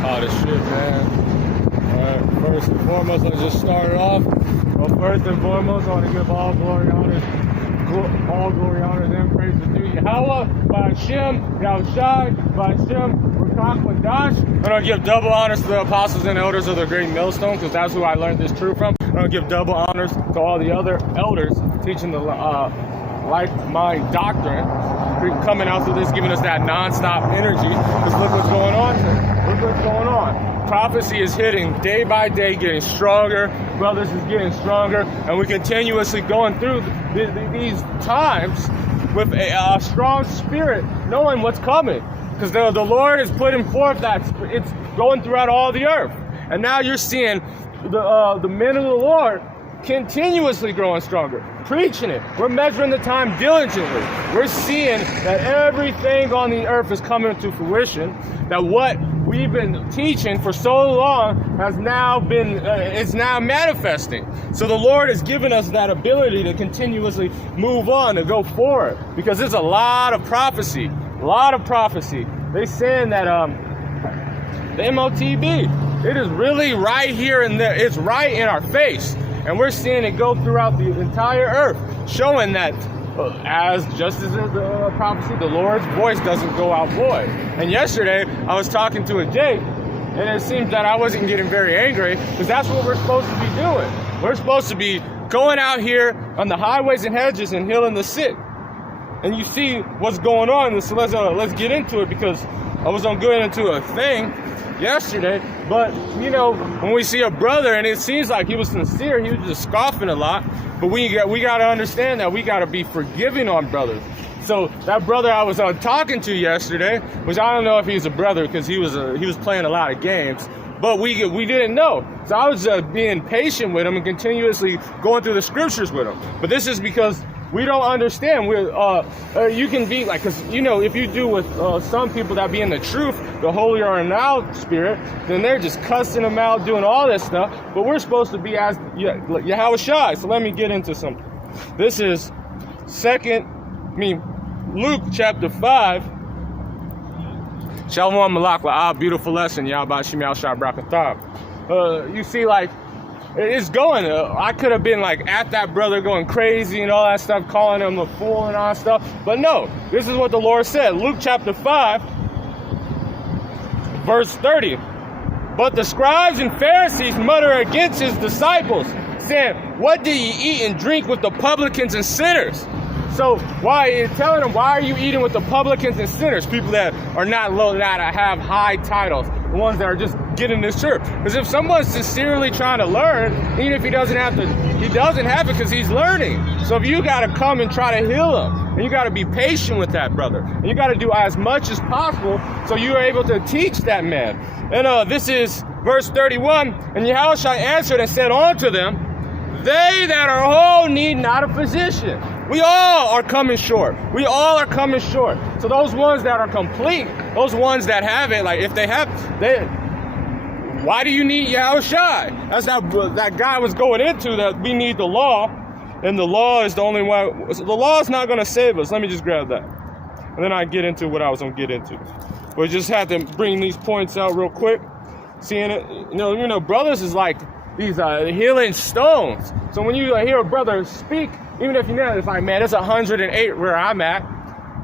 hot as shit, man. Alright, first and foremost, let's just start it off. Well, first and foremost, I want to give all glory, honor, and praise to Yahweh, by Hashem, Yahushai, by Hashem, Rakach Madash. I'm going to give double honors to the apostles and elders of the Great Millstone, because that's who I learned this truth from. I'm going to give double honors to all the other elders teaching the like-mind doctrine, coming out through this, giving us that non-stop energy. Because look what's going on. Look what's going on. Prophecy is hitting day by day, getting stronger. Brothers is getting stronger, and we're continuously going through these times with a strong spirit, knowing what's coming. Because the Lord is putting forth that it's going throughout all the earth. And now you're seeing the men of the Lord continuously growing stronger, preaching it. We're measuring the time diligently. We're seeing that everything on the earth is coming to fruition, that what we've been teaching for so long has now been, is now manifesting. So the Lord has given us that ability to continuously move on, to go forward, because there's a lot of prophecy, They're saying that the MOTB, it is really right here and there. It's right in our face. And we're seeing it go throughout the entire earth, showing that just as the prophecy, the Lord's voice doesn't go out void. And yesterday, I was talking to a Jake, and it seems that I wasn't getting very angry, because that's what we're supposed to be doing. We're supposed to be going out here on the highways and hedges and healing the sick. And you see what's going on, so let's get into it, because I was going to go into a thing yesterday, but you know, when we see a brother and it seems like he was sincere, he was just scoffing a lot, but we got to understand that we got to be forgiving on brothers. So that brother I was talking to yesterday, which I don't know if he's a brother, because he was playing a lot of games, but we didn't know. So I was being patient with him and continuously going through the scriptures with him. But this is because we don't understand. You can be like, because you know, if you do with some people that be in the truth, the holier and now spirit, then they're just cussing them out, doing all this stuff. But we're supposed to be as Yahushai. So let me get into something. This is Luke chapter 5. Shalom Malak, beautiful lesson. Yahweh Shem Yahushai Brakatah. You see, like, it's going. I could have been like at that brother going crazy and all that stuff, calling him a fool and all that stuff. But no, this is what the Lord said. Luke chapter 5, verse 30. But the scribes and Pharisees mutter against his disciples, saying, "What do ye eat and drink with the publicans and sinners?" So why telling them, why are you eating with the publicans and sinners? People that are not low, that have high titles, the ones that are just getting this church. Because if someone's sincerely trying to learn, even if he doesn't have it because he's learning. So if you got to come and try to heal him, and you got to be patient with that brother, and you got to do as much as possible so you're able to teach that man. And this is verse 31. And Yahushua answered and said unto them, "They that are whole need not a physician." We all are coming short. So those ones that are complete, those ones that have it, like if they have, why do you need Yahushua? That's how that guy was going into, that we need the law, and the law is the only one. The law is not going to save us. Let me just grab that, and then I get into what I was going to get into. We just had to bring these points out real quick. Seeing it, you know, brothers is like these healing stones. So when you hear a brother speak, even if you know, it's like, man, it's 108 where I'm at.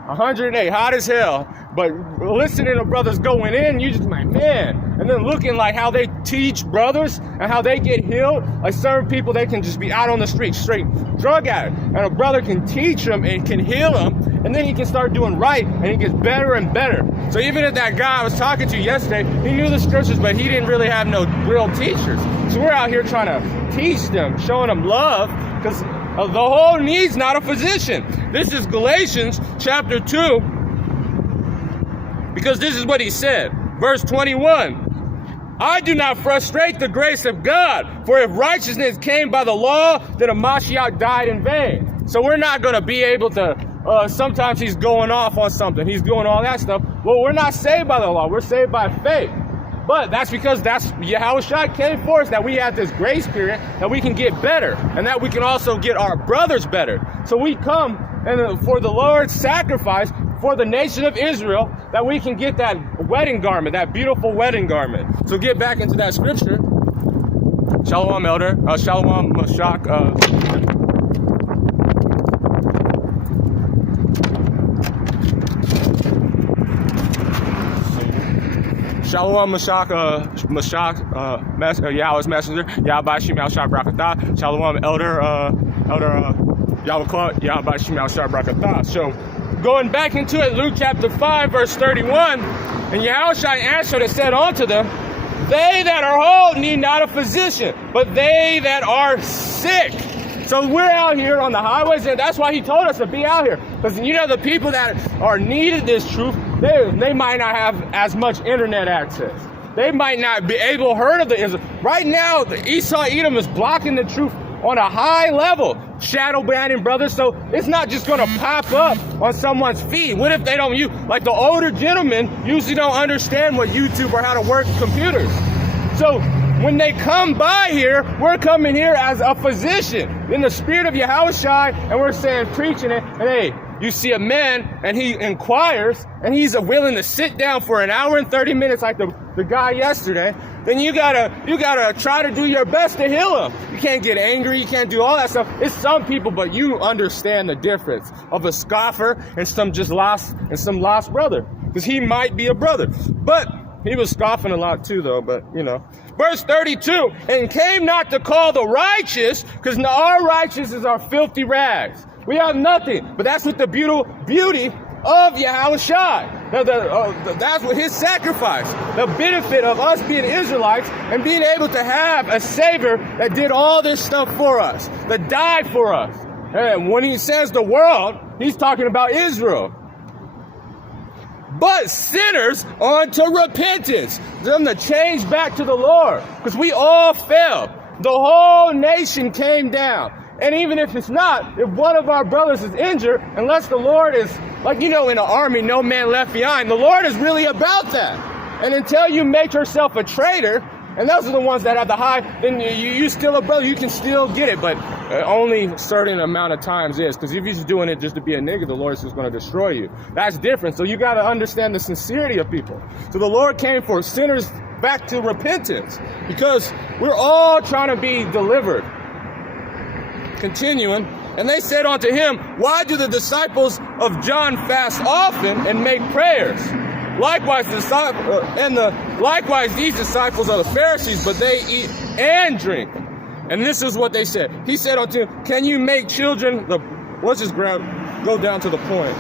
108, hot as hell. But listening to brothers going in, you just like, man. And then looking like how they teach brothers and how they get healed. Like certain people, they can just be out on the street, straight drug addict. And a brother can teach them and can heal them. And then he can start doing right, and he gets better and better. So even if that guy I was talking to yesterday, he knew the scriptures, but he didn't really have no real teachers. So we're out here trying to teach them, showing them love, because the whole needs not a physician. This is Galatians chapter 2, because this is what he said. Verse 21. I do not frustrate the grace of God, for if righteousness came by the law, then a Mashiach died in vain. So we're not going to be able to, sometimes he's going off on something. He's doing all that stuff. Well, we're not saved by the law. We're saved by faith. But that's because Yahushua came for us, that we have this grace period, that we can get better, and that we can also get our brothers better. So we come and for the Lord's sacrifice for the nation of Israel, that we can get that wedding garment, that beautiful wedding garment. So get back into that scripture. Shalom, elder. Shalom, Mashak. Shalom, Mashak, Yahweh's messenger. Yahweh Shemel Shah Brakatah. Shalom, elder, Yahweh Yahweh Shemel Shah Brakatah. So, going back into it, Luke chapter 5, verse 31, and Yahushua answered and said unto them, they that are whole need not a physician, but they that are sick. So we're out here on the highways, and that's why he told us to be out here. Because, you know, the people that are needed this truth, they might not have as much internet access. They might not be able to heard of the Israel. Right now, the Esau Edom is blocking the truth on a high level. Shadow banning, brothers. So it's not just going to pop up on someone's feed. What if they don't use, like the older gentlemen usually don't understand what YouTube or how to work computers. So when they come by here, we're coming here as a physician in the spirit of Yahushua, and we're saying, preaching it, and hey, you see a man and he inquires and he's willing to sit down for an hour and 30 minutes like the guy yesterday, then you gotta try to do your best to heal him. You can't get angry, you can't do all that stuff. It's some people, but you understand the difference of a scoffer and some lost brother. Because he might be a brother. But he was scoffing a lot too, though, but, you know. Verse 32, and came not to call the righteous, because our righteousness are filthy rags. We have nothing, but that's what the beauty of Yahushua. That's what his sacrifice, the benefit of us being Israelites and being able to have a Savior that did all this stuff for us, that died for us. And when he says the world, he's talking about Israel. But sinners unto repentance, them to change back to the Lord, because we all fell. The whole nation came down. And even if it's not, if one of our brothers is injured, unless the Lord is, like, you know, in the army, no man left behind, the Lord is really about that. And until you make yourself a traitor, and those are the ones that have the high, then you still a brother, you can still get it, but only a certain amount of times is. Because if you're just doing it just to be a nigga, the Lord's just going to destroy you. That's different. So you got to understand the sincerity of people. So the Lord came for sinners back to repentance, because we're all trying to be delivered. Continuing, and they said unto him, why do the disciples of John fast often and make prayers? Likewise, these disciples are the Pharisees, but they eat and drink. And this is what they said. He said unto him, can you make children? Let's just go down to the point.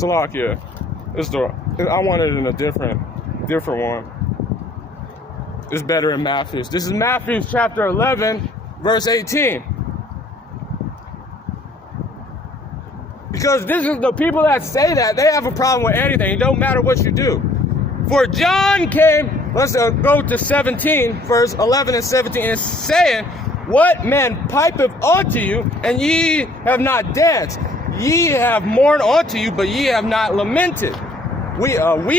Salakia. I want it in a different one. It's better in Matthew. This is Matthew chapter 11, verse 18. Because this is the people that say that, they have a problem with anything. It don't matter what you do. For John came, let's go to 17, verse 11 and 17, and saying, what man pipeth unto you, and ye have not danced? Ye have mourned unto you, but ye have not lamented. We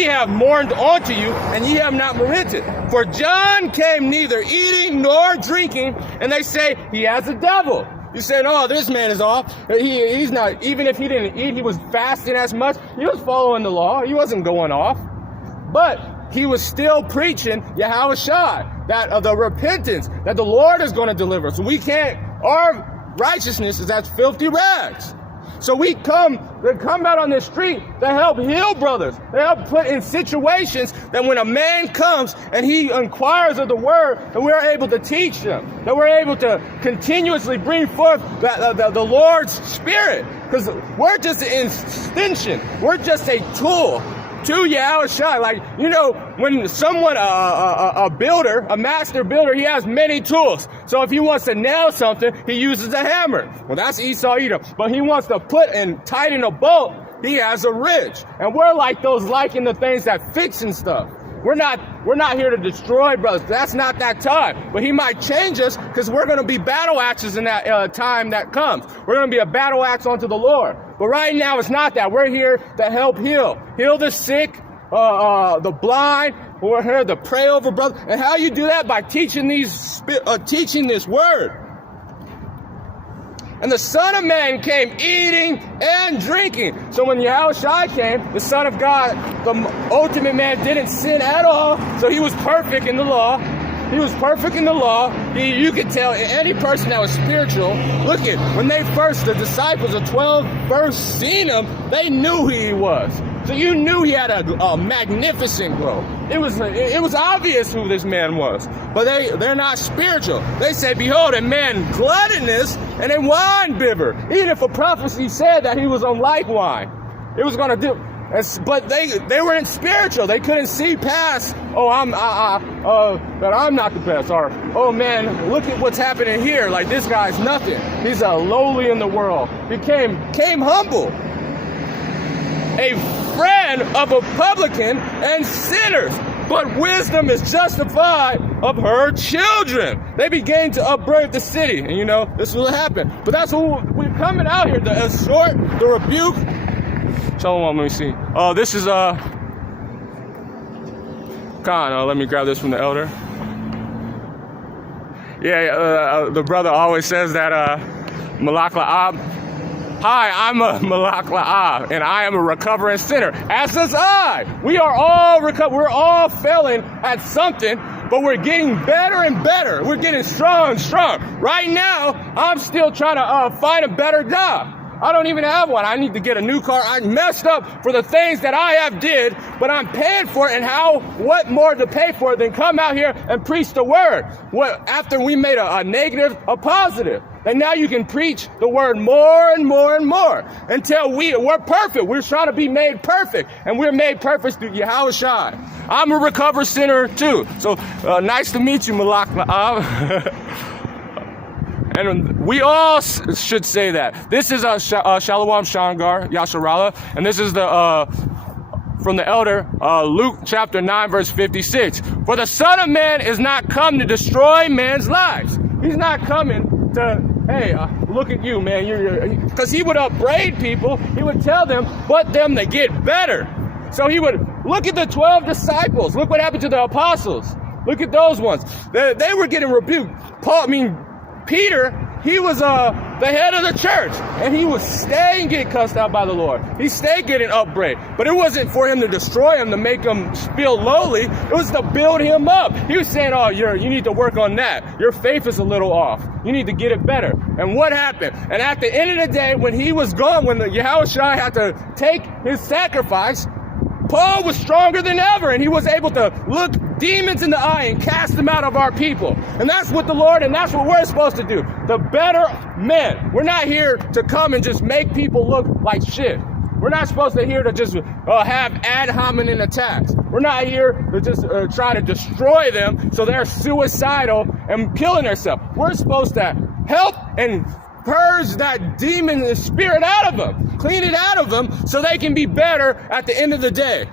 have mourned unto you, and ye have not lamented. For John came neither eating nor drinking, and they say he has a devil. You said, oh, this man is off. He's not, even if he didn't eat, he was fasting as much. He was following the law. He wasn't going off. But he was still preaching Yahushua, that of the repentance, that the Lord is going to deliver. So we can't, our righteousness is as filthy rags. So we come out on the street to help heal brothers, to help put in situations that when a man comes and he inquires of the word, that we're able to teach them, that we're able to continuously bring forth the Lord's Spirit. Because we're just an extension, we're just a tool to Yahushua. Like, you know, when someone, a builder, a master builder, he has many tools. So if he wants to nail something, he uses a hammer. Well, that's Esau Edom. But he wants to put and tighten a bolt, he has a wrench. And we're like those liking the things that fix and stuff. We're not here to destroy brothers. That's not that time. But he might change us, because we're going to be battle axes in that time that comes. We're going to be a battle axe unto the Lord. But right now, it's not that. We're here to help heal the sick, the blind. We're here to pray over brothers. And how you do that? By teaching teaching this word. And the Son of Man came eating and drinking. So when Yahushua came, the Son of God, the ultimate man, didn't sin at all. So he was perfect in the law. He was perfect in the law. You could tell any person that was spiritual. Look at when the disciples, the 12 first seen him, they knew who he was. So you knew he had a magnificent glow. It was obvious who this man was. But they're not spiritual. They say, behold, a man gluttonous and a wine bibber. Even if a prophecy said that he was unlike wine, it was going to do. But they weren't spiritual. They couldn't see past, that I'm not the best. Or, oh man, look at what's happening here. Like, this guy's nothing. He's lowly in the world. He came humble. A friend of a publican and sinners. But wisdom is justified of her children. They began to upbraid the city. And you know, this will happen. But that's what we're coming out here to exhort, the rebuke. Shalom, let me see. This is Khan. Let me grab this from the elder. The brother always says that Malak La'ab. Hi, I'm a Malak La'ab, and I am a recovering sinner. As does I. We are all we're all failing at something, but we're getting better and better. We're getting strong and strong. Right now, I'm still trying to find a better job. I don't even have one. I need to get a new car. I messed up for the things that I have did, but I'm paying for it. And what more to pay for it than come out here and preach the word? After we made a negative, a positive. And now you can preach the word more and more and more until we're perfect. We're trying to be made perfect, and we're made perfect through Yahushua. I'm a recovered sinner too. So nice to meet you, Malak La'ab. And we all should say that. This is Shalom Shangar, Yasharallah, and this is from the elder, Luke chapter 9, verse 56. For the Son of Man is not come to destroy man's lives. He's not coming to, hey, look at you, man. Because he would upbraid people. He would tell them, but them to get better. So he would look at the 12 disciples. Look what happened to the apostles. Look at those ones. They were getting rebuked. Peter, he was the head of the church, and he was staying getting cussed out by the Lord. He stayed getting upbraided. But it wasn't for him to destroy him, to make him feel lowly. It was to build him up. He was saying, you need to work on that. Your faith is a little off. You need to get it better. And what happened? And at the end of the day, when he was gone, when the Yahushua had to take his sacrifice, Paul was stronger than ever, and he was able to look demons in the eye and cast them out of our people. And that's what the Lord, and that's what we're supposed to do. The better men. We're not here to come and just make people look like shit. We're not supposed to here to just have ad hominem attacks. We're not here to just try to destroy them so they're suicidal and killing themselves. We're supposed to help and purge that demon and spirit out of them. Clean it out of them so they can be better at the end of the day.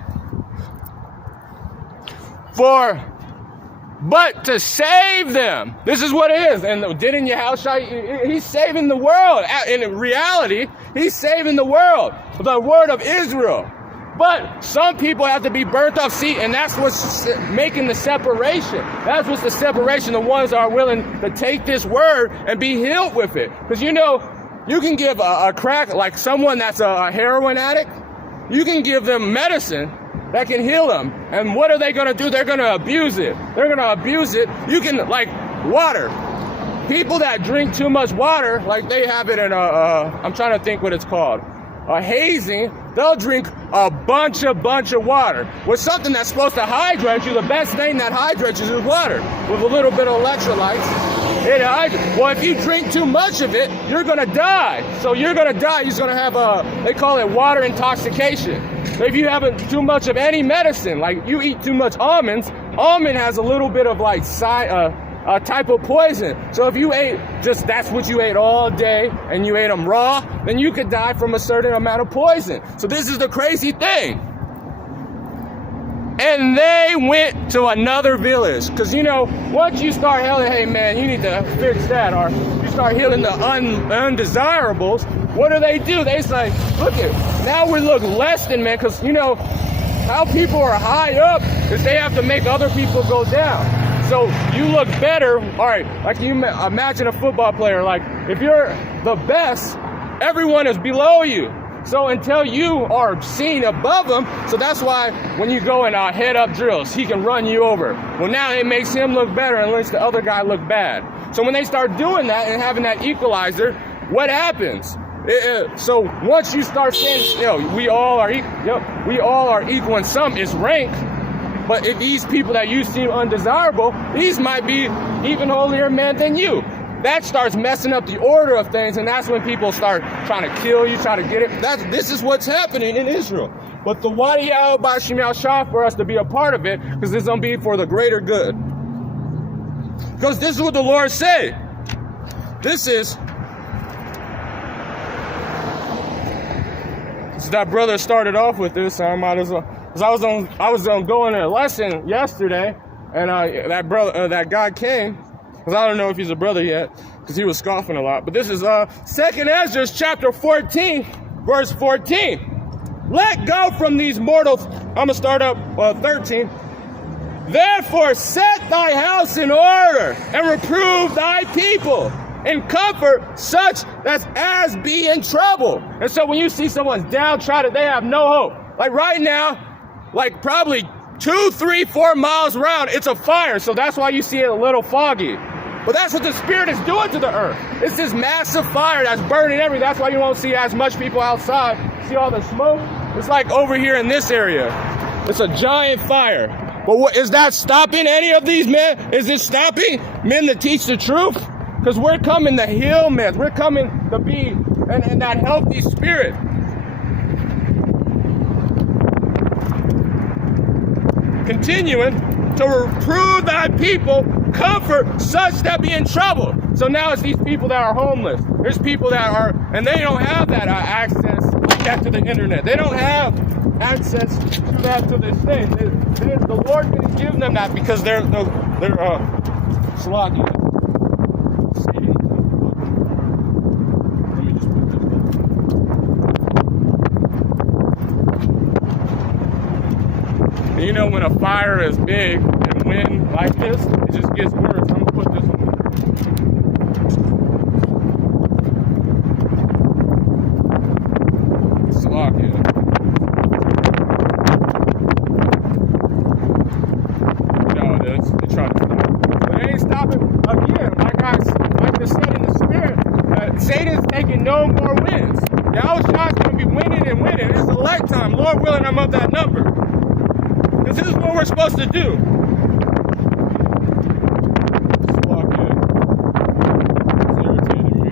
But to save them, this is what it is. And didn't Yahushua, he's saving the world. In reality, he's saving the world, the word of Israel. But some people have to be burnt off. See, and that's what's making the separation. That's what's the separation. The ones that are willing to take this word and be healed with it. Because you can give a crack, like someone that's a heroin addict, you can give them medicine that can heal them. And what are they going to do? They're going to abuse it. They're going to abuse it. You can, like water. People that drink too much water, like they have it in I'm trying to think what it's called. A hazing, they'll drink a bunch of water. With something that's supposed to hydrate you, the best thing that hydrates you is water. With a little bit of electrolytes, it hydrates. Well, if you drink too much of it, you're going to die. So you're going to die. You're going to have they call it water intoxication. If you have too much of any medicine, like you eat too much almond has a little bit of like a type of poison. So if you ate that's what you ate all day and you ate them raw, then you could die from a certain amount of poison. So this is the crazy thing. And they went to another village. Because, once you start healing, hey man, you need to fix that. Or you start healing the undesirables. what do? They say, look it, now we look less than men, because you know how people are high up is they have to make other people go down. So you look better. All right, like you imagine a football player, like if you're the best, everyone is below you. So until you are seen above them, so that's why when you go in head up drills, he can run you over. Well, now it makes him look better and lets the other guy look bad. So when they start doing that and having that equalizer, what happens? So once you start saying, we all are equal in some, it's rank. But if these people that you seem undesirable, these might be even holier men than you. That starts messing up the order of things, and that's when people start trying to kill you, trying to get it. This is what's happening in Israel. But the Wadi Bashim Shah for us to be a part of it, because it's going to be for the greater good. Because this is what the Lord said. That brother started off with this, so I might as well. Because I was going to a lesson yesterday, and that guy came. Because I don't know if he's a brother yet, because he was scoffing a lot. But this is 2nd Ezra chapter 14, verse 14. Let go from these mortals. I'm going to start up 13. Therefore set thy house in order, and reprove thy people, and comfort such as be in trouble. And so when you see someone's downtrodden, they have no hope. Like right now, like probably 2, 3, 4 miles around, it's a fire. So that's why you see it a little foggy. But that's what the Spirit is doing to the earth. It's this massive fire that's burning everything. That's why you won't see as much people outside. See all the smoke? It's like over here in this area. It's a giant fire. But is that stopping any of these men? Is it stopping men to teach the truth? Because we're coming to heal men. We're coming to be in that healthy spirit. Continuing, to reprove thy people, comfort such that be in trouble. So now it's these people that are homeless. There's people that are, and they don't have that access to the internet. They don't have access to that, to this thing. The Lord didn't give them that because they're slogging. You know, when a fire is big and wind like this, it just gets worse. I'm gonna put this on. Slog, yeah. No, it is. They try to stop. But they ain't stopping. Again, like I said in the spirit, Satan's taking no more wins. Yahushua's gonna be winning and winning. It's a lifetime. Lord willing, I'm of that number. Because this is what we're supposed to do. It's irritating me.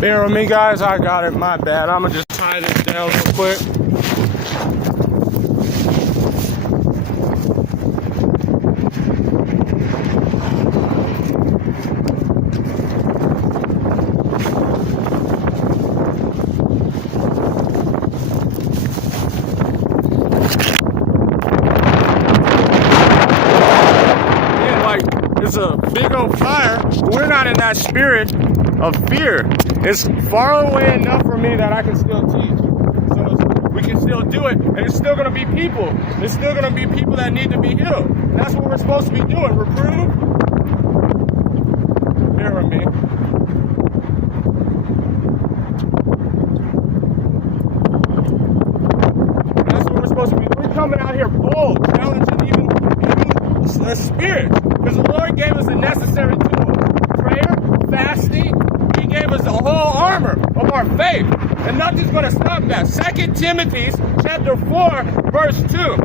Bear with me, guys. I got it. My bad. I'm gonna just tie this down real quick. Yeah, like it's a big old fire. We're not in that spirit of fear. It's far away enough for me that I can still teach. So we can still do it, and it's still going to be people. It's still going to be people that need to be healed. And that's what we're supposed to be doing. Reprove. Bear with me. That's what we're supposed to be doing. We're coming out here bold, challenging even the spirit. Because the Lord gave us the necessary tools. Prayer, fasting. He gave us the whole armor of our faith. And nothing's going to stop that. 2 Timothy chapter 4, verse 2.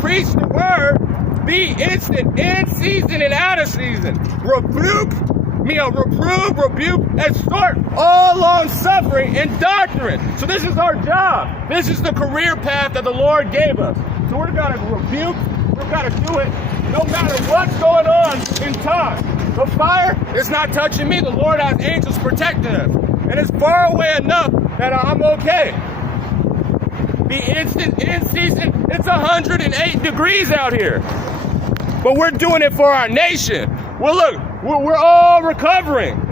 Preach the word, be instant, in season and out of season. Reprove, exhort, all long suffering and doctrine. So this is our job. This is the career path that the Lord gave us. So we're going to rebuke, we've got to do it no matter what's going on in time. The fire is not touching me. The Lord has angels protecting us. And it's far away enough that I'm okay. The instant in season, it's 108 degrees out here. But we're doing it for our nation. Well, look, we're all recovering.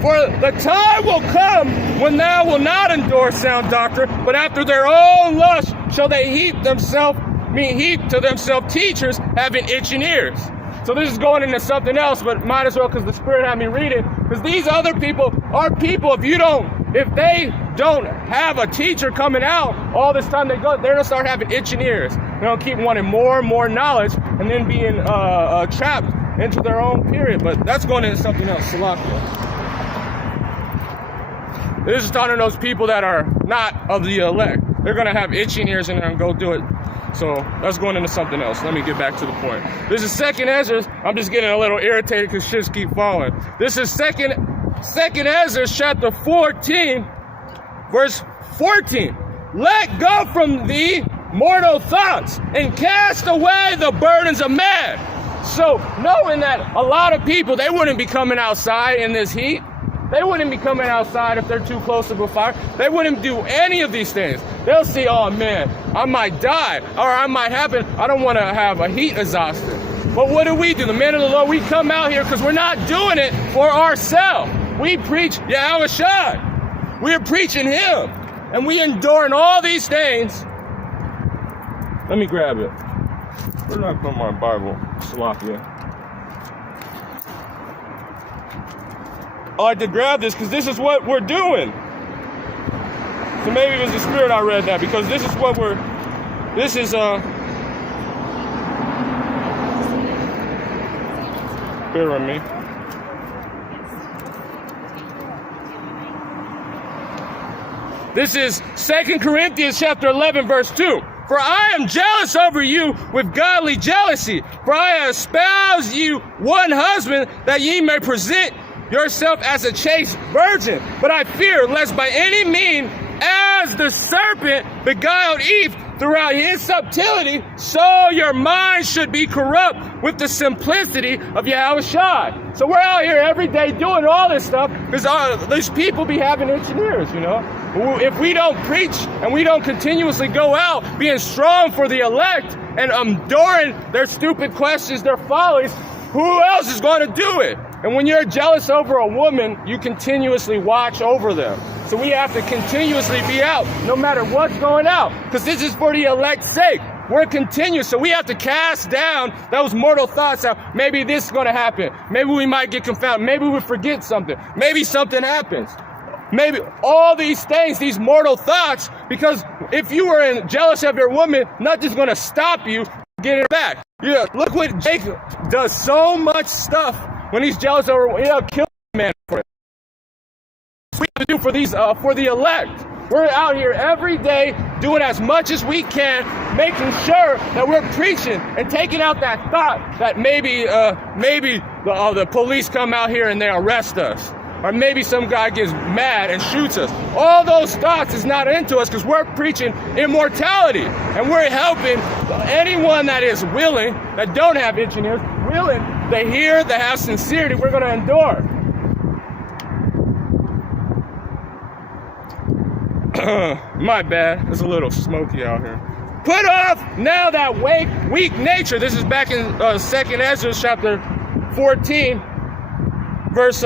For the time will come when thou will not endure sound doctrine, but after their own lust shall they heap to themselves teachers having itching ears. So this is going into something else, but might as well, because the Spirit had me read it. Because these other people are people, if they don't have a teacher coming out all this time they're going to start having itching ears. They're going to keep wanting more and more knowledge and then being trapped into their own period. But that's going into something else. Salakia. This is talking to those people that are not of the elect. They're going to have itching ears and they're going to go do it. So that's going into something else. Let me get back to the point. This is 2nd Ezra. I'm just getting a little irritated because shits keep falling. This is 2nd Ezra chapter 14, verse 14. Let go from thee mortal thoughts and cast away the burdens of man. So knowing that a lot of people, they wouldn't be coming outside in this heat. They wouldn't be coming outside if they're too close to the fire. They wouldn't do any of these things. They'll see, oh man, I might die, or I might happen. I don't want to have a heat exhaustion. But what do? The men of the Lord, we come out here because we're not doing it for ourselves. We preach Yahushua. We are preaching Him. And we enduring all these things. Let me grab it. Where did I put my Bible? Salakia. I like to grab this because this is what we're doing. So maybe it was the Spirit I read that, because this is what bear with me. This is 2 Corinthians chapter 11, verse 2. For I am jealous over you with godly jealousy, for I espouse you one husband, that ye may present yourself as a chaste virgin. But I fear lest by any means, as the serpent beguiled Eve throughout his subtlety, so your mind should be corrupt with the simplicity of Yahushua. So we're out here every day doing all this stuff because these people be having itching ears, you know. If we don't preach and we don't continuously go out being strong for the elect and enduring their stupid questions, their follies, who else is going to do it? And when you're jealous over a woman, you continuously watch over them. So we have to continuously be out, no matter what's going out, because this is for the elect's sake. We're continuous, so we have to cast down those mortal thoughts that maybe this is going to happen. Maybe we might get confounded. Maybe we forget something. Maybe something happens. Maybe all these things, these mortal thoughts, because if you were jealous of your woman, nothing's going to stop you getting it back. Yeah, look what Jacob does, so much stuff when he's jealous over, he'll kill a man for it. We have to do for these, for the elect. We're out here every day doing as much as we can, making sure that we're preaching and taking out that thought that maybe the police come out here and they arrest us. Or maybe some guy gets mad and shoots us. All those thoughts is not into us because we're preaching immortality. And we're helping anyone that is willing, that don't have itching ears, willing to hear, that have sincerity, we're going to endure. My bad. It's a little smoky out here. Put off now that weak nature. This is back in 2nd Ezra chapter 14, verse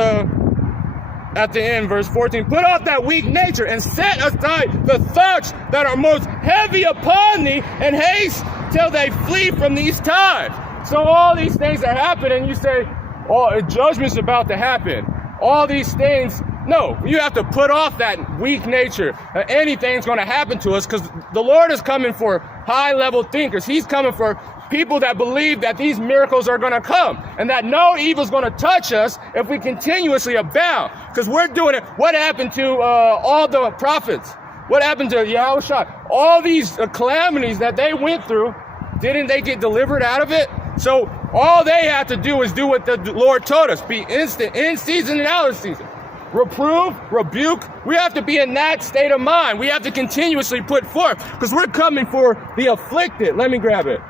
at the end, verse 14. Put off that weak nature and set aside the thoughts that are most heavy upon thee, and haste till they flee from these times. So all these things are happening. You say, oh, judgment's about to happen. All these things. No, you have to put off that weak nature. Anything's going to happen to us because the Lord is coming for high-level thinkers. He's coming for people that believe that these miracles are going to come and that no evil's going to touch us if we continuously abound. Because we're doing it. What happened to all the prophets? What happened to Yahushua? All these calamities that they went through, didn't they get delivered out of it? So all they have to do is do what the Lord told us. Be instant, in season and out of season. reprove, rebuke. We have to be in that state of mind. We have to continuously put forth, because we're coming for the afflicted. Let me grab it.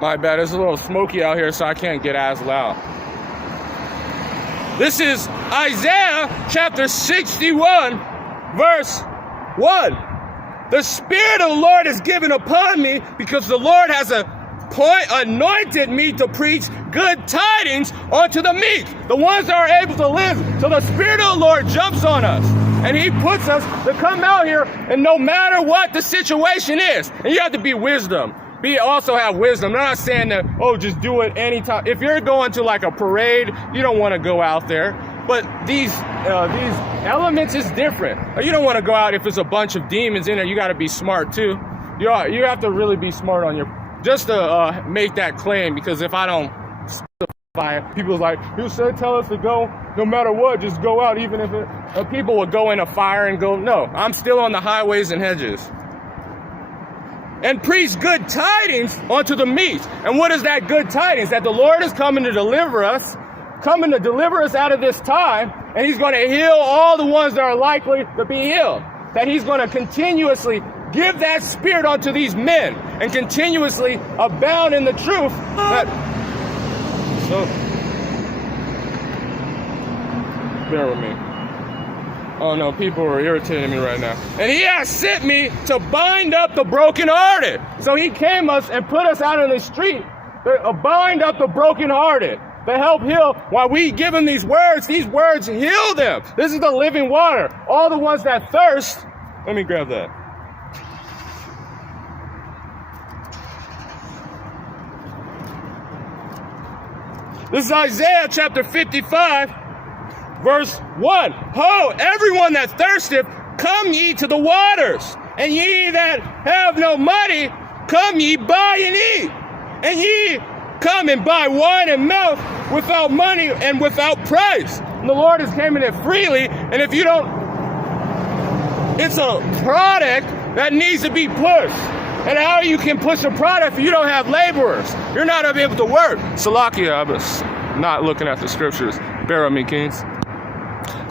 My bad, it's a little smoky out here, so I can't get as loud. This is Isaiah chapter 61, verse 1. The Spirit of the Lord is given upon me, because the Lord has anointed me to preach good tidings unto the meek, the ones that are able to live. So the Spirit of the Lord jumps on us, and he puts us to come out here, and no matter what the situation is, and you have to be wisdom. Also have wisdom. I'm not saying that, just do it anytime. If you're going to like a parade, you don't want to go out there. But these elements is different. You don't want to go out if there's a bunch of demons in there. You got to be smart too. You have to really be smart on just to make that claim, because if I don't specify it, people's like, you should tell us to go no matter what, just go out, even if people would go in a fire and go, no, I'm still on the highways and hedges. And preach good tidings unto the meek. And what is that good tidings? That the Lord is coming to deliver us out of this time, and he's going to heal all the ones that are likely to be healed. That he's going to continuously give that Spirit unto these men and continuously abound in the truth. Bear with me. Oh no, people are irritating me right now. And he has sent me to bind up the brokenhearted. So he came us and put us out in the street to bind up the brokenhearted, to help heal. While we give them these words heal them. This is the living water. All the ones that thirst. Let me grab that. This is Isaiah chapter 55. Verse 1, Ho, everyone that thirsteth, come ye to the waters, and ye that have no money, come ye buy and eat. And ye come and buy wine and milk without money and without price. And the Lord is giving it freely, and if you don't, it's a product that needs to be pushed. And how you can push a product if you don't have laborers? You're not able to work. Salakia, I was not looking at the scriptures. Bear with me, kings.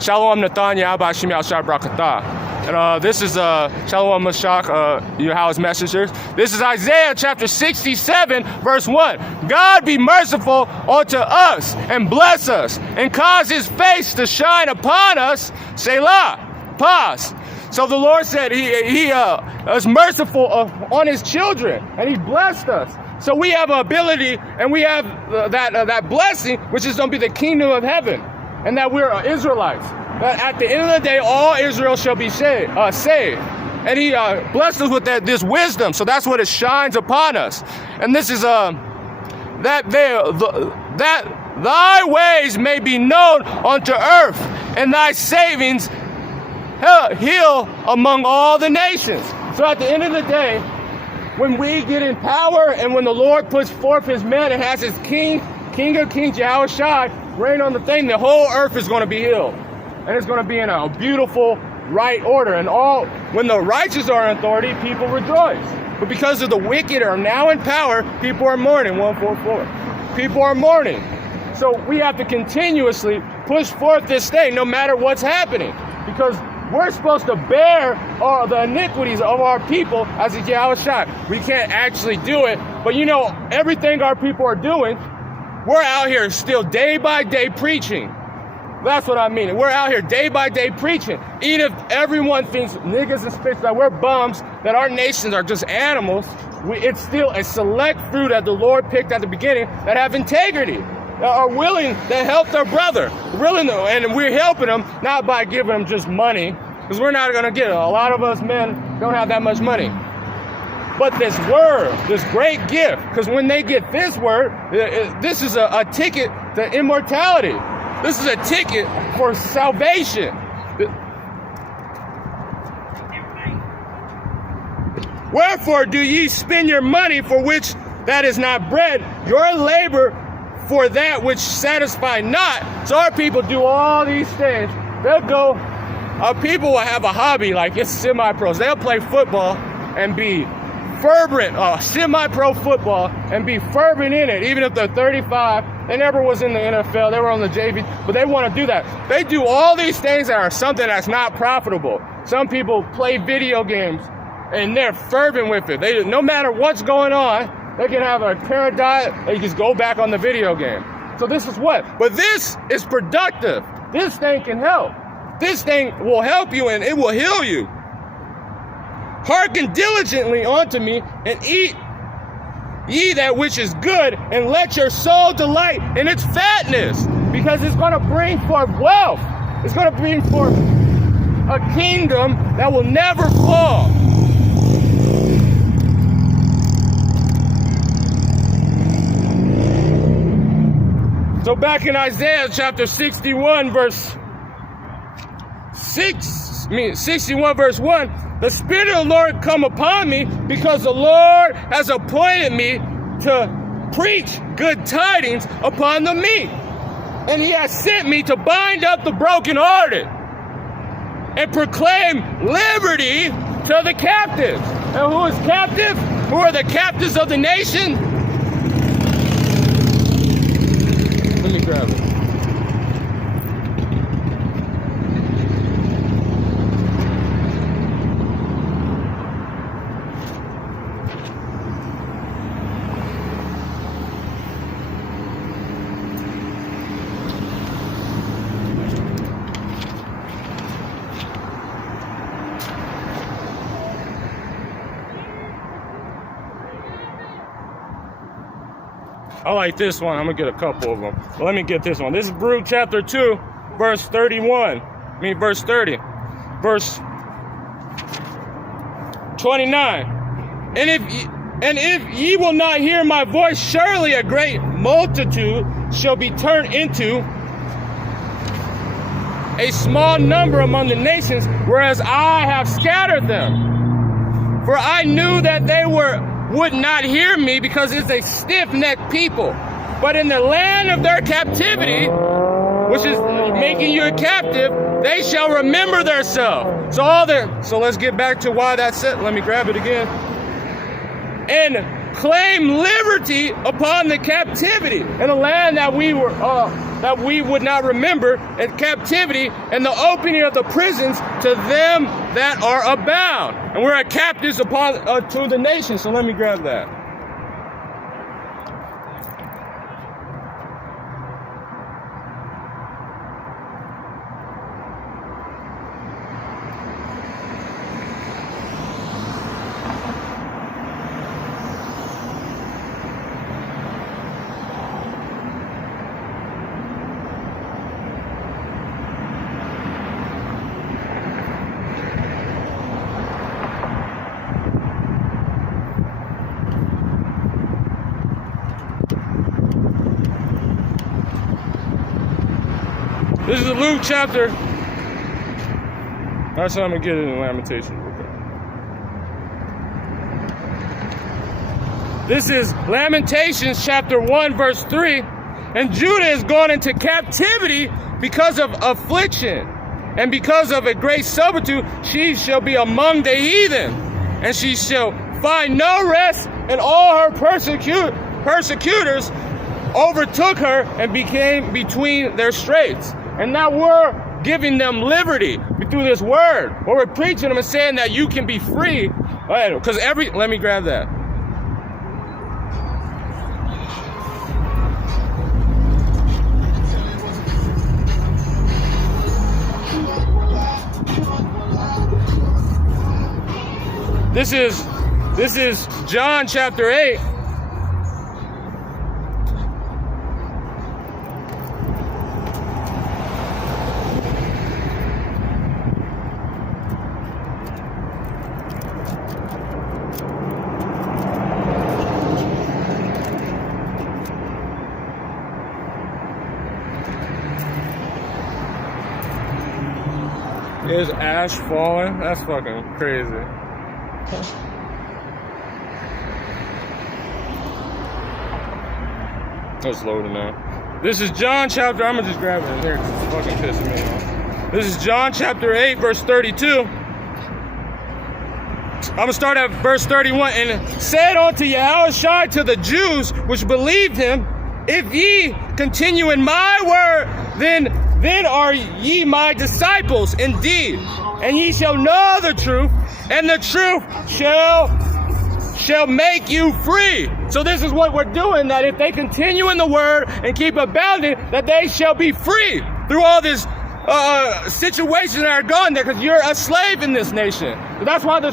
Shalom Nathanya Abba Shimi Al-Shai Brakatah. And this is Shalom Mashach, Yahweh's messengers. This is Isaiah chapter 67, verse 1. God be merciful unto us and bless us and cause his face to shine upon us. Selah. Pause. So the Lord said he is merciful on his children, and he blessed us. So we have an ability, and we have that blessing, which is going to be the kingdom of heaven. And that we're Israelites. That at the end of the day, all Israel shall be saved. And he blessed us with this wisdom. So that's what it shines upon us. And this is that thy ways may be known unto earth, and thy savings heal among all the nations. So at the end of the day, when we get in power, and when the Lord puts forth his men and has his King of Kings, Yahweh Shai, reign on the thing, the whole earth is going to be healed. And it's going to be in a beautiful, right order. And when the righteous are in authority, people rejoice. But because of the wicked are now in power, people are mourning. 144. People are mourning. So we have to continuously push forth this thing, no matter what's happening. Because we're supposed to bear all the iniquities of our people as a Yahweh Shai. We can't actually do it. But everything our people are doing, we're out here still day by day preaching. That's what I mean. We're out here day by day preaching. Even if everyone thinks niggas and spits that we're bums, that our nations are just animals, it's still a select few that the Lord picked at the beginning that have integrity, that are willing to help their brother. And we're helping them not by giving them just money, because we're not going to get it. A lot of us men don't have that much money. But this word, this great gift, because when they get this word, this is a ticket to immortality. This is a ticket for salvation. Wherefore do ye spend your money for which that is not bread, your labor for that which satisfy not? So our people do all these things. They'll go people will have a hobby, like it's semi-pros. They'll play football and be fervent, semi-pro football, and be fervent in it, even if they're 35. They never was in the NFL. They were on the JV, but they want to do that. They do all these things that are something that's not profitable. Some people play video games, and they're fervent with it. They, no matter what's going on, they can have a parent diet, they just go back on the video game. So this is what? But this is productive. This thing can help. This thing will help you and it will heal you. Hearken diligently unto me and eat ye that which is good, and let your soul delight in its fatness, because it's going to bring forth wealth. It's going to bring forth a kingdom that will never fall. So back in Isaiah chapter 61 verse 61 verse 1, the Spirit of the Lord come upon me, because the Lord has appointed me to preach good tidings upon the meek. And he has sent me to bind up the brokenhearted and proclaim liberty to the captives. And who is captive? Who are the captives of the nation? Let me grab it. I like this one. I'm going to get a couple of them. But let me get this one. This is Baruch chapter 2, verse 31. Verse 30. Verse 29. And if ye will not hear my voice, surely a great multitude shall be turned into a small number among the nations, whereas I have scattered them. For I knew that they would not hear me, because it's a stiff-necked people. But in the land of their captivity, which is making you a captive, they shall remember theirself. So let's get back to why that's it. Let me grab it again. And claim liberty upon the captivity in a land that we would not remember, in captivity, and the opening of the prisons to them that are abound. And we're a captives upon to the nation. So let me grab that. This is Luke chapter. That's how I'm going to get it in Lamentations. This is Lamentations chapter 1 verse 3. And Judah is gone into captivity because of affliction. And because of a great servitude, she shall be among the heathen. And she shall find no rest, and all her persecutors overtook her and became between their straits. And now we're giving them liberty through this word. Or we're preaching them and saying that you can be free. Because let me grab that. This is John chapter 8. Is ash falling? That's fucking crazy. It's loading now. This is John chapter. I'm gonna just grab it in here because it's fucking pissing me off. This is John chapter 8, verse 32. I'm going to start at verse 31. And said unto Yahushua to the Jews which believed him, if ye continue in my word, then are ye my disciples indeed. And ye shall know the truth, and the truth shall make you free. So this is what we're doing, that if they continue in the word and keep abounding, that they shall be free through all this situations that are going there, because you're a slave in this nation. So that's why the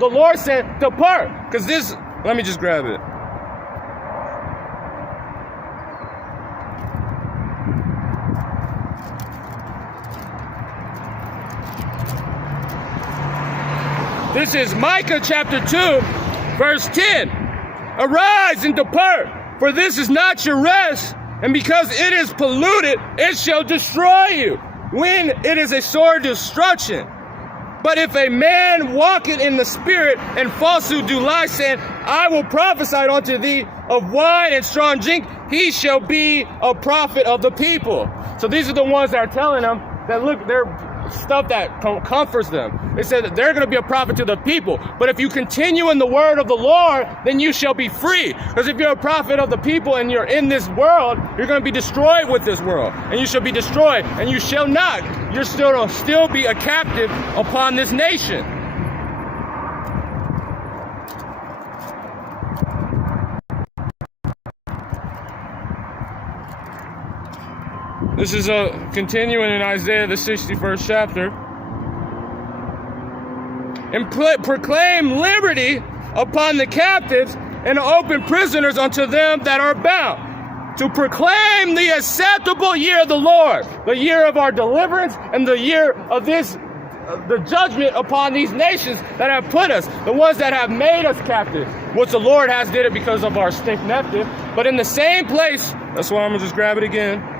Lord said, depart. Because this, let me just grab it. This is Micah chapter 2, verse 10. Arise and depart, for this is not your rest, and because it is polluted, it shall destroy you, when it is a sore destruction. But if a man walketh in the spirit, and falsehood do lie, saying, I will prophesy unto thee of wine and strong drink, he shall be a prophet of the people. So these are the ones that are telling them that, look, they're stuff that comforts them. They said that they're going to be a prophet to the people. But if you continue in the word of the Lord, then you shall be free. Because if you're a prophet of the people and you're in this world, you're going to be destroyed with this world. And you shall be destroyed. And you shall not. You're still be a captive upon this nation. This is continuing in Isaiah, the 61st chapter. And proclaim liberty upon the captives, and open prisoners unto them that are bound. To proclaim the acceptable year of the Lord, the year of our deliverance, and the year of the judgment upon these nations that have put us, the ones that have made us captives. Which the Lord has did it because of our stiff-necked. But in the same place, that's why I'm going to just grab it again.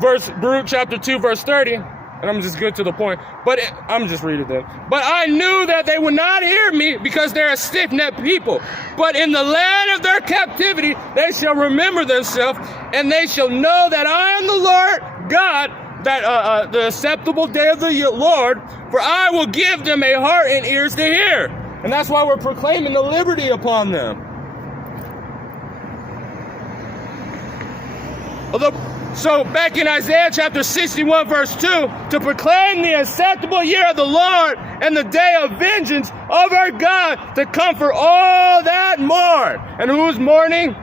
Baruch chapter 2, verse 30, and I'm just good to the point, I'm just reading them. But I knew that they would not hear me, because they're a stiff-necked people. But in the land of their captivity, they shall remember themselves, and they shall know that I am the Lord God, that the acceptable day of the Lord, for I will give them a heart and ears to hear. And that's why we're proclaiming the liberty upon them. So back in Isaiah chapter 61, verse 2, to proclaim the acceptable year of the Lord and the day of vengeance of our God, to comfort all that mourn. And who's mourning?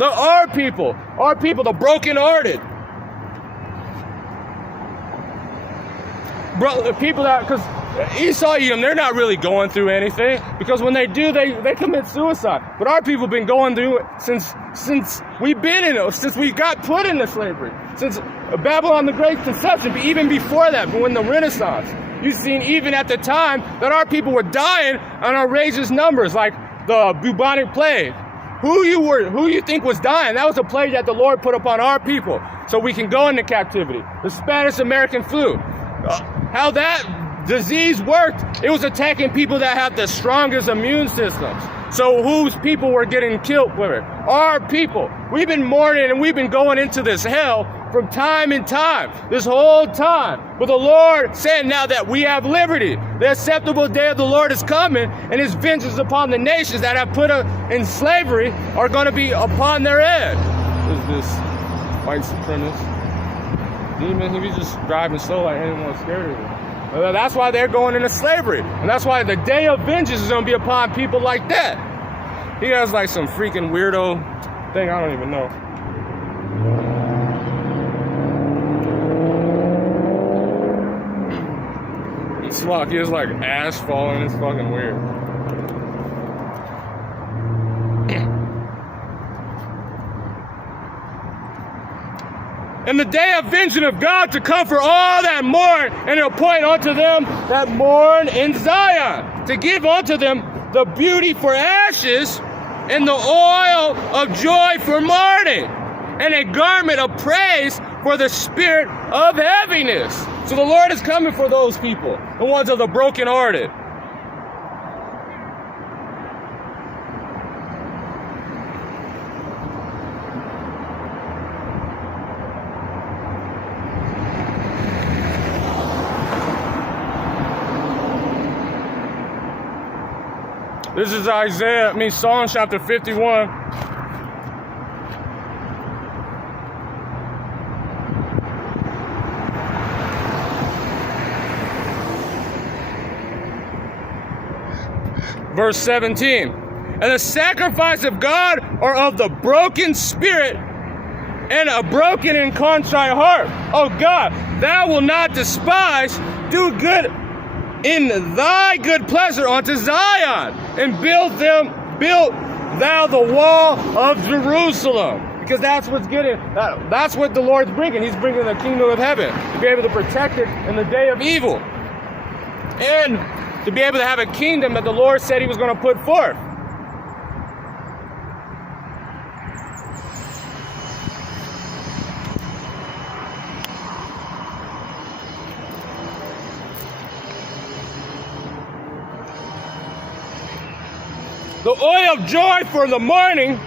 Our people, the brokenhearted. The people that, because Esau, Edom, they're not really going through anything, because when they do, they commit suicide. But our people have been going through it since we've been in it, since we got put into slavery, since Babylon the Great Conception, but even before that, when the Renaissance. You've seen even at the time that our people were dying on outrageous numbers, like the bubonic plague. Who you think was dying? That was a plague that the Lord put upon our people, so we can go into captivity. The Spanish American flu. How that disease worked, it was attacking people that have the strongest immune systems. So whose people were getting killed with it? Our people. We've been mourning and we've been going into this hell from time and time, this whole time. But the Lord said now that we have liberty. The acceptable day of the Lord is coming, and his vengeance upon the nations that have put in slavery are going to be upon their head. What is this? White supremacist demon? He was just driving slow like anyone scared of him. That's why they're going into slavery. And that's why the day of vengeance is going to be upon people like that. He has like some freaking weirdo thing, I don't even know. It's like, he has like ash falling, it's fucking weird. And the day of vengeance of God, to comfort all that mourn, and to appoint unto them that mourn in Zion, to give unto them the beauty for ashes, and the oil of joy for mourning, and a garment of praise for the spirit of heaviness. So the Lord is coming for those people, the ones of the brokenhearted. This is Psalm chapter 51. Verse 17. And the sacrifice of God are of the broken spirit and a broken and contrite heart. Oh God, thou wilt not despise. Do good in thy good pleasure unto Zion, and build thou the wall of Jerusalem. Because that's what's getting, that's what the Lord's bringing. He's bringing the kingdom of heaven to be able to protect it in the day of evil, and to be able to have a kingdom that the Lord said he was going to put forth. The oil of joy for the morning,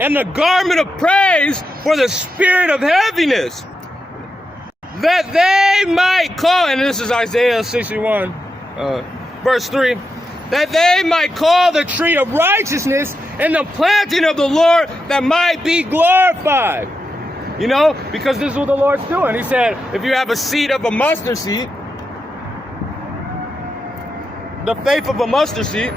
and the garment of praise for the spirit of heaviness, that they might call, and this is Isaiah 61, verse 3, that they might call the tree of righteousness and the planting of the Lord that might be glorified. You know, because this is what the Lord's doing. He said, if you have a seed of a mustard seed, the faith of a mustard seed,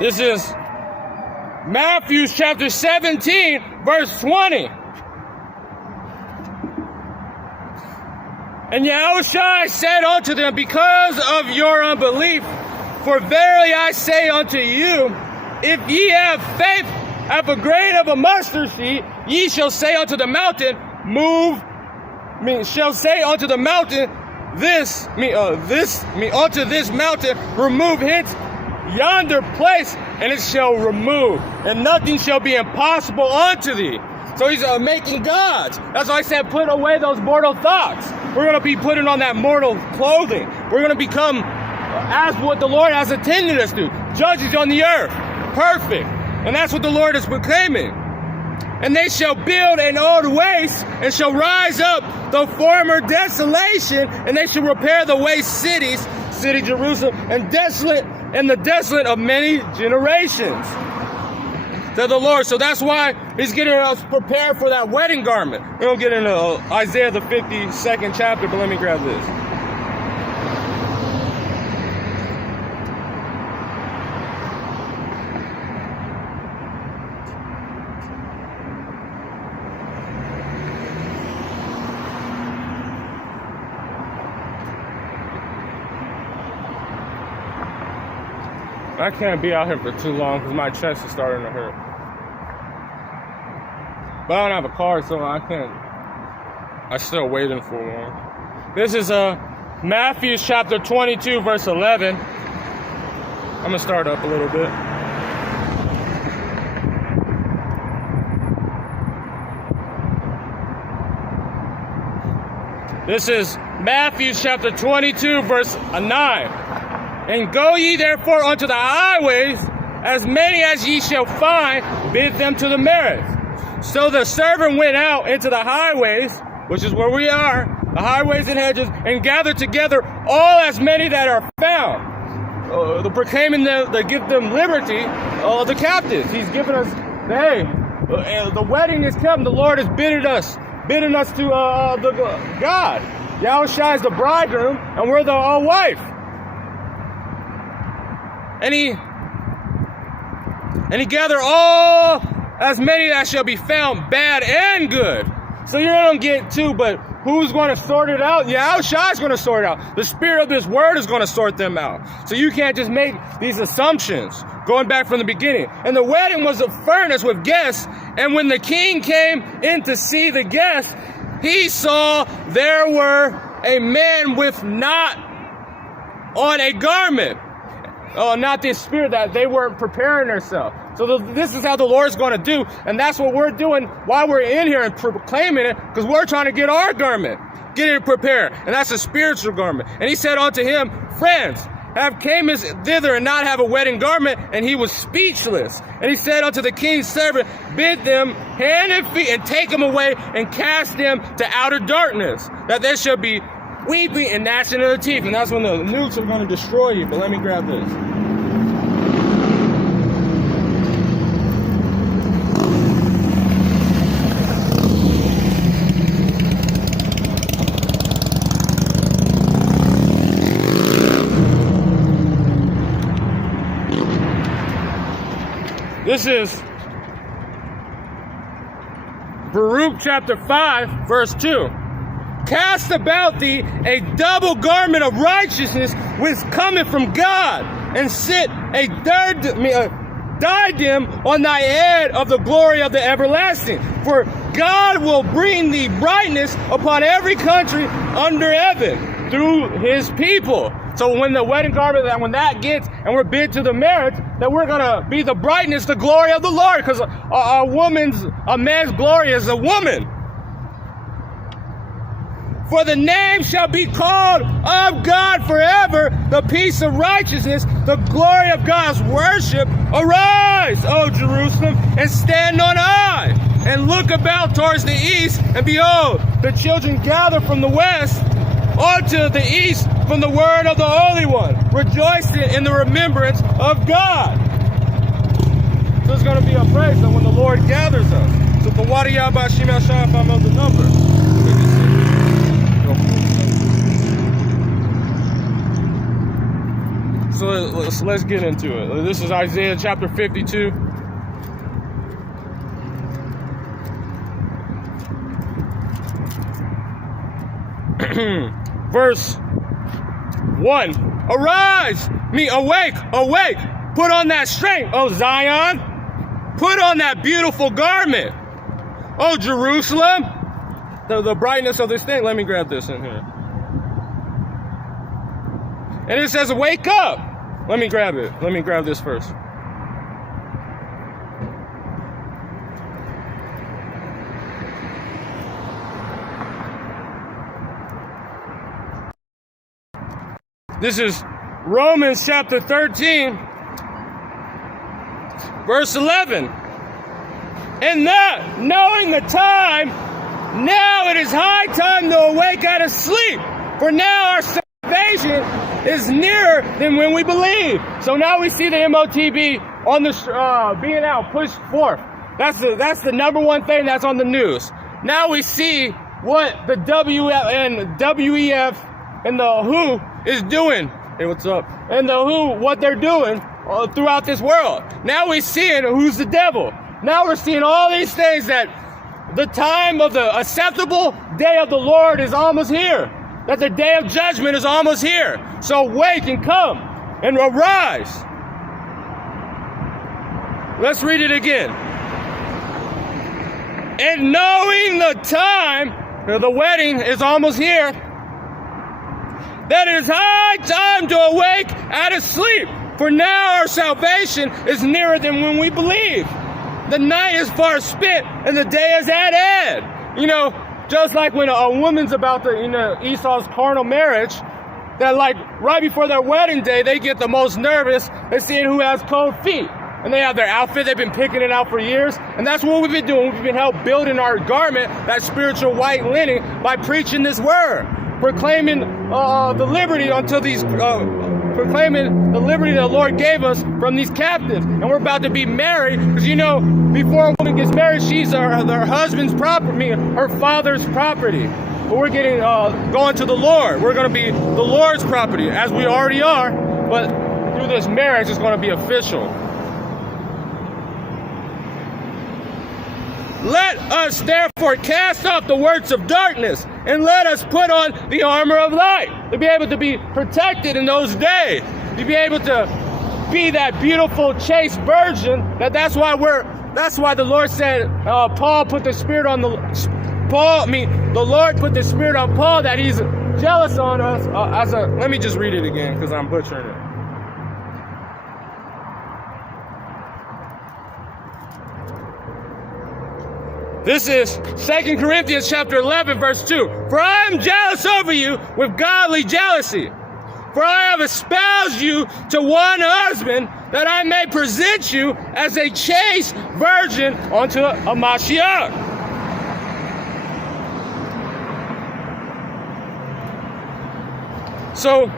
this is Matthew chapter 17, verse 20. And Yahushua said unto them, because of your unbelief, for verily I say unto you, if ye have faith of a grain of a mustard seed, ye shall say unto the mountain, shall say unto the mountain, unto this mountain, remove hence yonder place, and it shall remove, and nothing shall be impossible unto thee. So he's making gods. That's why I said put away those mortal thoughts. We're going to be putting on that mortal clothing. We're going to become as what the Lord has intended us to, judges on the earth, perfect. And that's what the Lord is proclaiming. And they shall build an old waste, and shall rise up the former desolation, and they shall repair the waste cities, city Jerusalem, and the desolate of many generations, said the Lord. So that's why he's getting us prepared for that wedding garment. We'll get into Isaiah the 52nd chapter, but let me grab this. I can't be out here for too long because my chest is starting to hurt. But I don't have a car, so I can't. I'm still waiting for one. This is Matthew chapter 22, verse 11. I'm going to start up a little bit. This is Matthew chapter 22, verse 9. And go ye therefore unto the highways, as many as ye shall find, bid them to the marriage. So the servant went out into the highways, which is where we are, the highways and hedges, and gathered together all as many that are found. The proclaiming to give them liberty, the captives. He's given us, hey, the wedding is come. The Lord has bidding us to the God. Yahushua is the bridegroom, and we're the wife. And he gathered all as many that shall be found, bad and good. So you don't get two, but who's going to sort it out? Yahushua is going to sort it out. The spirit of this word is going to sort them out. So you can't just make these assumptions going back from the beginning. And the wedding was a furnace with guests. And when the king came in to see the guests, he saw there were a man with not on a garment. not this spirit that they weren't preparing themselves. So this is how the Lord's going to do, and that's what we're doing while we're in here and proclaiming it, because we're trying to get our garment, get it prepared, and that's a spiritual garment. And he said unto him, friends, have came thither and not have a wedding garment, and he was speechless. And he said unto the king's servant, bid them hand and feet, and take them away, and cast them to outer darkness, that there shall be weeping and gnashing of the teeth. And that's when the nukes are going to destroy you. But let me grab this. This is Baruch chapter 5, verse 2. Cast about thee a double garment of righteousness which cometh from God, and sit a diadem on thy head of the glory of the everlasting. For God will bring thee brightness upon every country under heaven through his people. So when the wedding garment, when that gets, and we're bid to the marriage, that we're going to be the brightness, the glory of the Lord, because a man's glory is a woman. For the name shall be called of God forever, the peace of righteousness, the glory of God's worship. Arise, O Jerusalem, and stand on high, and look about towards the east, and behold, the children gather from the west unto the east from the word of the Holy One, rejoicing in the remembrance of God. So it's going to be a praise that when the Lord gathers us. So the Wadiyah Bashim Hashem, if I know the number. So let's get into it. This is Isaiah chapter 52. Verse 1. Arise, awake, awake. Put on that strength, O Zion. Put on that beautiful garment, O Jerusalem. The brightness of this thing. Let me grab this in here. And it says, wake up. Let me grab it. Let me grab this first. This is Romans chapter 13, verse 11. And that, knowing the time, now it is high time to awake out of sleep. For now our salvation is nearer than when we believe. So now we see the MOTB on the being out, pushed forth. That's the number one thing that's on the news. Now we see what the WF and WEF and the WHO is doing. Hey, what's up? And the WHO, what they're doing throughout this world. Now we're seeing who's the devil. Now we're seeing all these things, that the time of the acceptable day of the Lord is almost here. That the day of judgment is almost here. So wake and come and arise. Let's read it again. And knowing the time, the wedding is almost here, that it is high time to awake out of sleep. For now our salvation is nearer than when we believe. The night is far spent and the day is at hand. You know, just like when a woman's about to, Esau's carnal marriage, that like right before their wedding day, they get the most nervous. They're seeing who has cold feet. And they have their outfit. They've been picking it out for years. And that's what we've been doing. We've been helping building our garment, that spiritual white linen, by preaching this word. Proclaiming the liberty unto these, proclaiming the liberty that the Lord gave us from these captives. And we're about to be married, because before a woman gets married, she's her husband's property, her father's property. But we're getting going to the Lord. We're going to be the Lord's property, as we already are. But through this marriage, it's going to be official. Let us therefore cast off the works of darkness, and let us put on the armor of light, to be able to be protected in those days, to be able to be that beautiful chaste virgin. That's why the Lord said, Paul put the Spirit on the Lord put the Spirit on Paul, that he's jealous on us let me just read it again, because I'm butchering it. This is 2 Corinthians chapter 11, verse 2. For I am jealous over you with godly jealousy. For I have espoused you to one husband, that I may present you as a chaste virgin unto a Mashiach. So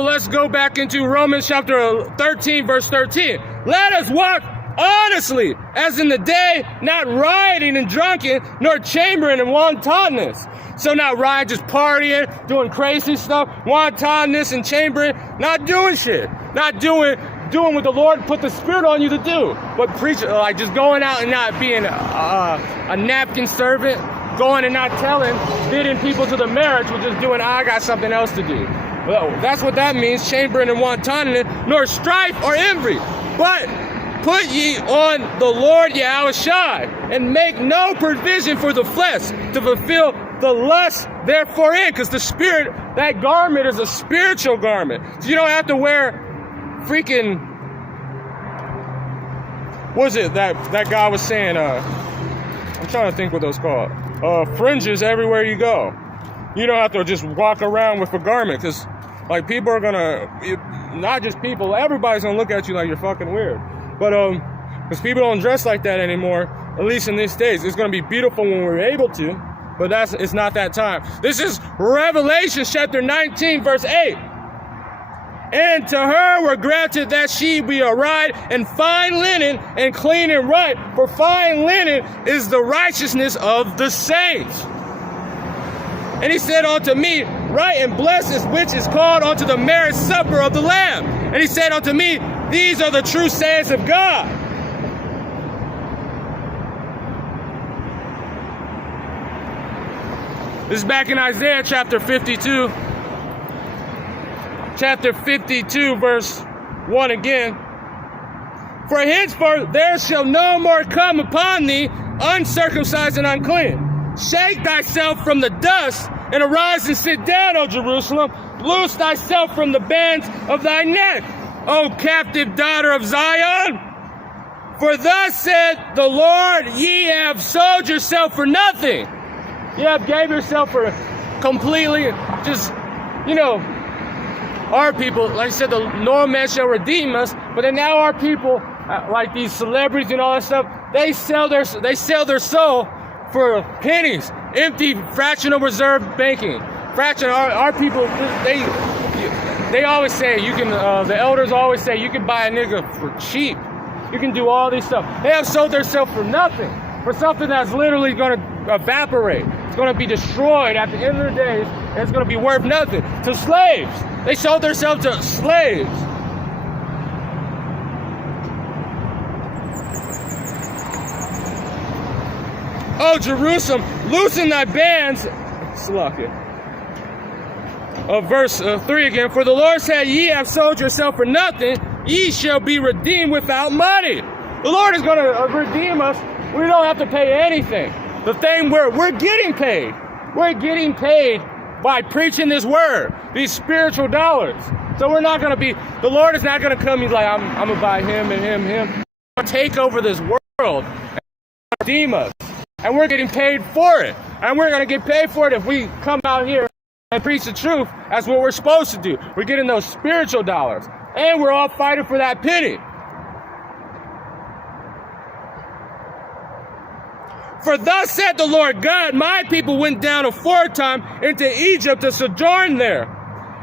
let's go back into Romans chapter 13, verse 13. Let us walk honestly, as in the day, not rioting and drunken, nor chambering and wantonness. So not rioting, just partying, doing crazy stuff, wantonness and chambering, not doing shit. Not doing what the Lord put the Spirit on you to do. But preaching, like just going out and not being a napkin servant, going and not bidding people to the marriage, with just doing, I got something else to do. Well, that's what that means, chambering and wantonness, nor strife or envy. But put ye on the Lord Yahushua, and make no provision for the flesh to fulfill the lust therefore in. Because the Spirit, that garment is a spiritual garment. So you don't have to wear freaking, what was it that guy was saying? I'm trying to think what those called. Fringes everywhere you go. You don't have to just walk around with a garment, because like people are gonna, not just people, everybody's gonna look at you like you're fucking weird. But because people don't dress like that anymore, at least in these days. It's going to be beautiful when we're able to, but it's not that time. This is Revelation chapter 19, verse 8. And to her were granted that she be arrayed in fine linen and clean and right, for fine linen is the righteousness of the saints. And he said unto me, right and blessed is which is called unto the marriage supper of the Lamb. And he said unto me, these are the true sayings of God. This is back in Isaiah chapter 52. Chapter 52, verse 1 again. For henceforth there shall no more come upon thee uncircumcised and unclean. Shake thyself from the dust, and arise and sit down, O Jerusalem. Loose thyself from the bands of thy neck, O captive daughter of Zion. For thus said the Lord, ye have sold yourself for nothing. You have gave yourself for completely, just, our people, like I said, no man shall redeem us. But then now our people, like these celebrities and all that stuff, they sell their soul for pennies. Empty fractional reserve banking. Our people, they always say, you can, the elders always say, you can buy a nigga for cheap. You can do all these stuff. They have sold themselves for nothing. For something that's literally going to evaporate. It's going to be destroyed at the end of the days, and it's going to be worth nothing. To slaves. They sold themselves to slaves. Oh, Jerusalem, loosen thy bands. Slakia. Verse 3 again. For the Lord said, ye have sold yourself for nothing. Ye shall be redeemed without money. The Lord is going to redeem us. We don't have to pay anything. The thing we're getting paid. We're getting paid by preaching this word. These spiritual dollars. So we're not going to be, the Lord is not going to come. He's like, I'm going to buy him and him. He's going to take over this world and redeem us. And we're getting paid for it. And we're going to get paid for it if we come out here and preach the truth. That's what we're supposed to do. We're getting those spiritual dollars. And we're all fighting for that penny. For thus said the Lord God, my people went down aforetime into Egypt to sojourn there.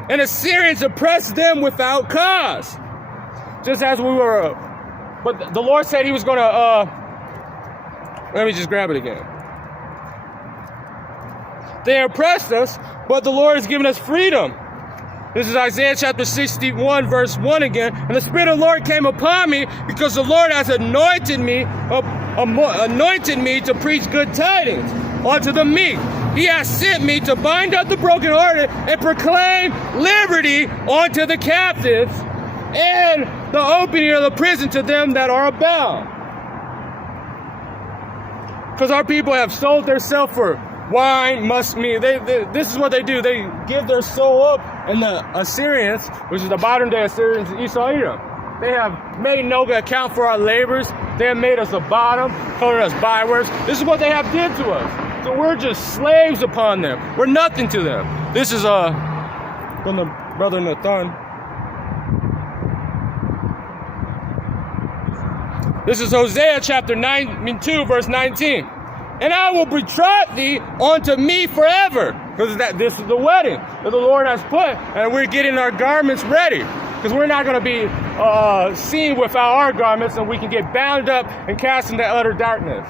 And Assyrians oppressed them without cause. Just as we were. But the Lord said he was going to. Let me just grab it again. They oppressed us, but the Lord has given us freedom. This is Isaiah chapter 61, verse 1 again. And the Spirit of the Lord came upon me, because the Lord has anointed me to preach good tidings unto the meek. He has sent me to bind up the brokenhearted and proclaim liberty unto the captives, and the opening of the prison to them that are bound. Because our people have sold themselves for wine, musk meat. This is what they do. They give their soul up, and the Assyrians, which is the modern day Assyrians, Esau Edom, they have made no account for our labors. They have made us a bottom, colored us bywords. This is what they have did to us. So we're just slaves upon them. We're nothing to them. This is from the brother Nathan. This is Hosea chapter 2, verse 19. And I will betroth thee unto me forever. Because this is the wedding that the Lord has put, and we're getting our garments ready. Because we're not going to be seen without our garments, and we can get bound up and cast into utter darkness.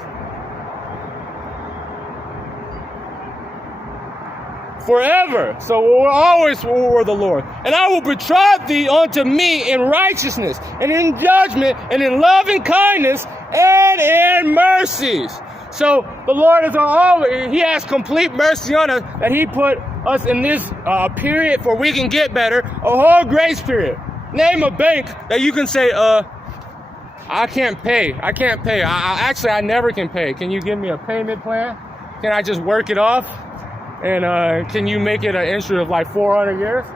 Forever. So we're always before the Lord. And I will betroth thee unto me in righteousness, and in judgment, and in loving kindness, and in mercies. So the Lord is always, He has complete mercy on us, that He put us in this period where we can get better, a whole grace period. Name a bank that you can say, I can't pay. I can't pay. I never can pay. Can you give me a payment plan? Can I just work it off? And can you make it an interest of like 400 years?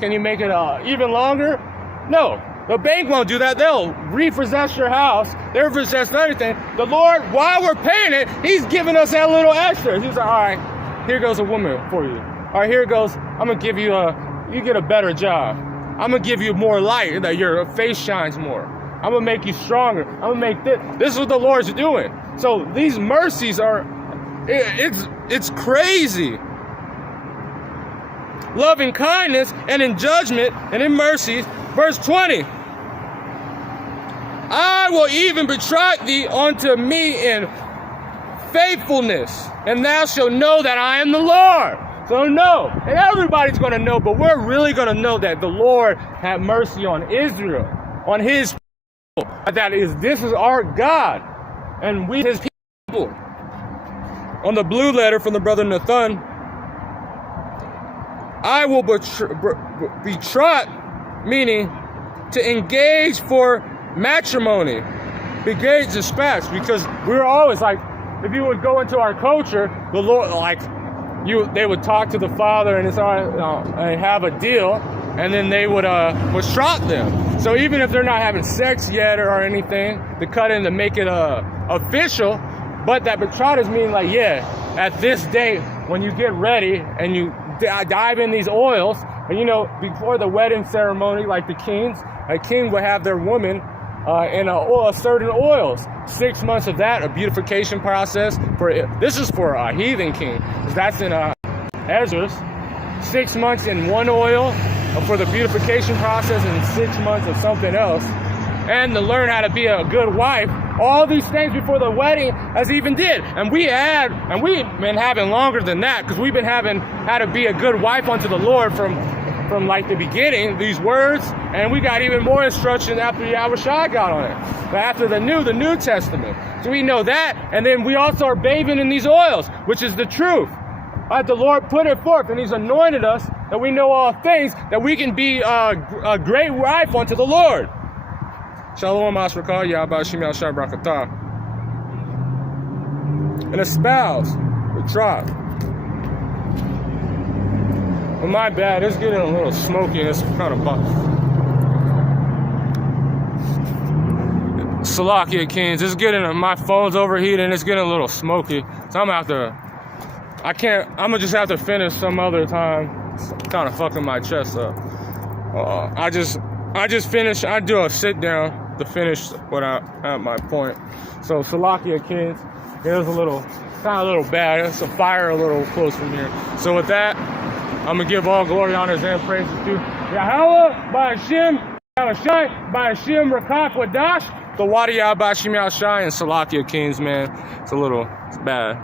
Can you make it even longer? No. The bank won't do that. They'll repossess your house. They'll repossess everything. The Lord, while we're paying it, He's giving us that little extra. He's like, all right, here goes a woman for you. All right, here goes, I'm going to give you you get a better job. I'm going to give you more light, that your face shines more. I'm going to make you stronger. I'm going to make this. This is what the Lord's doing. So these mercies are, it's crazy. Loving kindness and in judgment and in mercy. Verse 20. I will even betroth thee unto me in faithfulness, and thou shalt know that I am the Lord. So know, and everybody's going to know, but we're really going to know that the Lord had mercy on Israel, on His people. This is our God, and we His people. On the blue letter from the brother Nathan, I will betroth, meaning to engage for matrimony, engage dispatch, because we're always like, if you would go into our culture, the Lord, like, they would talk to the father and and have a deal, and then they would betroth them. So even if they're not having sex yet or anything, to cut in to make it official, but that betrothers mean like, yeah, at this date, when you get ready and you dive in these oils, and before the wedding ceremony, like the kings, a king would have their woman in certain oils. 6 months of that, a beautification process. This is for a heathen king. That's in Ezra. 6 months in one oil for the beautification process, and 6 months of something else. And to learn how to be a good wife. All these things before the wedding as even did. And we've been having longer than that, because we've been having how to be a good wife unto the Lord from like the beginning, these words, and we got even more instruction after Yahushua got on it. But after the New Testament. So we know that, and then we also are bathing in these oils, which is the truth. The Lord put it forth, and He's anointed us, that we know all things, that we can be a great wife unto the Lord. Shalom Asrakah, Yahba Shim Yahshai Brakatah. And espouse, betroth. Well, my bad, it's getting a little smoky, and it's kind of Salakia Kings, it's getting, my phone's overheating, it's getting a little smoky. So I'm gonna just have to finish some other time. It's kind of fucking my chest up. I just finished, I do a sit down to finish what I at my point. So Salakia Kings, it was kind of a little bad. It's a fire a little close from here. So with that, I'm gonna give all glory, honors, and praises to Yahweh, by Hashem, Yahushai, by Hashem, Rakak, Wadash, the Wadiyah, by Hashem, Yahushai, and Salakia Kings, man. It's bad.